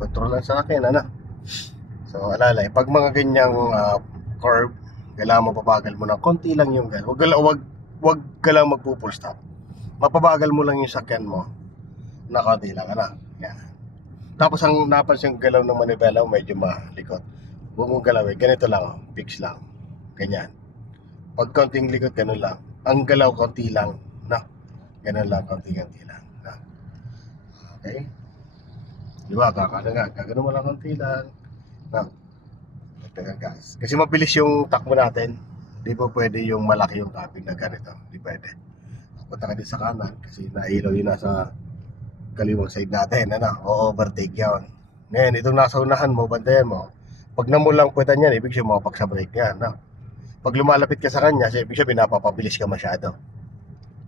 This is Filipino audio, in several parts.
control lang sa akin, ano. So, alalay, pag mga ganyang curve, kailangan mapabagal mo ng konti lang yung gas. Wag ka lang magpo-full stop. Mapabagal mo lang yung sakyan mo na konti lang, ano. Yan. Tapos ang napansin yung galaw ng manibela mo, medyo malikot. Huwag mong galawin, ganito lang, fix lang. Ganyan. Pag konting likot, ganun lang. Ang galaw, konti lang, no? Ganun lang, konti-konti lang, no? Okay? Di ba, gagano mo lang konti lang, no? Dagdagan gas. Kasi mabilis yung takbo natin. Di po pwede yung malaki yung topic na ganito. Di pwede. Punta ka din sa kanan kasi nailaw yun nasa kaliwang side natin, ano? O-overtake yun. Ngayon, itong nasa unahan mo, bantayan mo. Pag namulang puwetan yan, ibig siya makapak sa brake yan, no? Pag lumalapit ka sa kanya, ibig siya pinapapabilis ka masyado.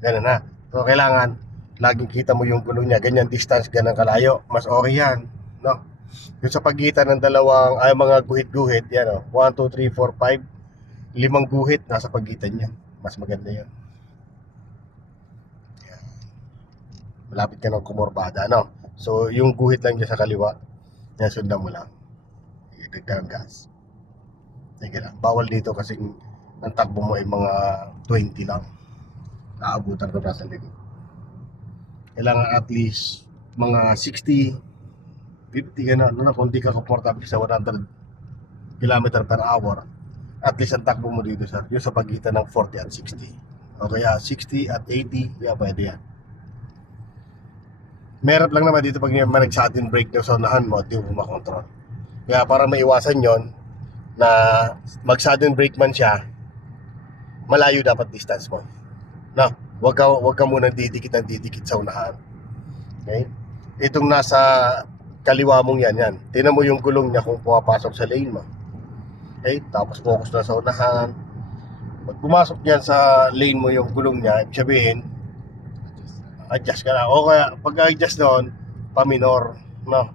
Ganun na. So, kailangan, laging kita mo yung gulong niya, ganyan distance, ganang kalayo. Mas okay yan, no? Yung sa pagitan ng dalawang, mga guhit-guhit, yan, 1, 2, 3, 4, 5, 5 guhit, nasa pagitan niya. Mas maganda yan. Malapit ka ng kumorbada, no? So, yung guhit lang dyan sa kaliwa, yan, sundan mo lang. Dagdagang gas. Sige lang. Bawal dito kasi ang takbo mo ay mga 20 lang. Naabutan ko na sa likod. Kailangan at least mga 60, 50 gano'n. Ano, kung di ka komportable sa 100 km per hour, at least ang takbo mo dito sa, yung sa pagitan ng 40 at 60. O kaya 60 at 80, yeah, pwede yan. Merap lang naman dito pag may nag-sudden brake na sa unahan mo, di mo makontrol. Kaya para maiwasan yon na mag-sudden brake man siya, malayo dapat distance mo. No, wag ka muna didikit sa unahan. Okay? Itong nasa kaliwa mong yan. Tingnan mo yung gulong niya kung pumapasok sa lane mo. Okay? Tapos focus na sa unahan. Pag pumasok yan sa lane mo yung gulong niya, ibig sabihin, adjust ka na. O kaya, pag-adjust doon, paminor. No?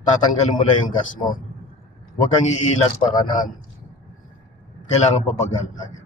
Tatanggalin mo lang yung gas mo. Huwag kang iilag pa kanan. Kailangan pabagal lagi.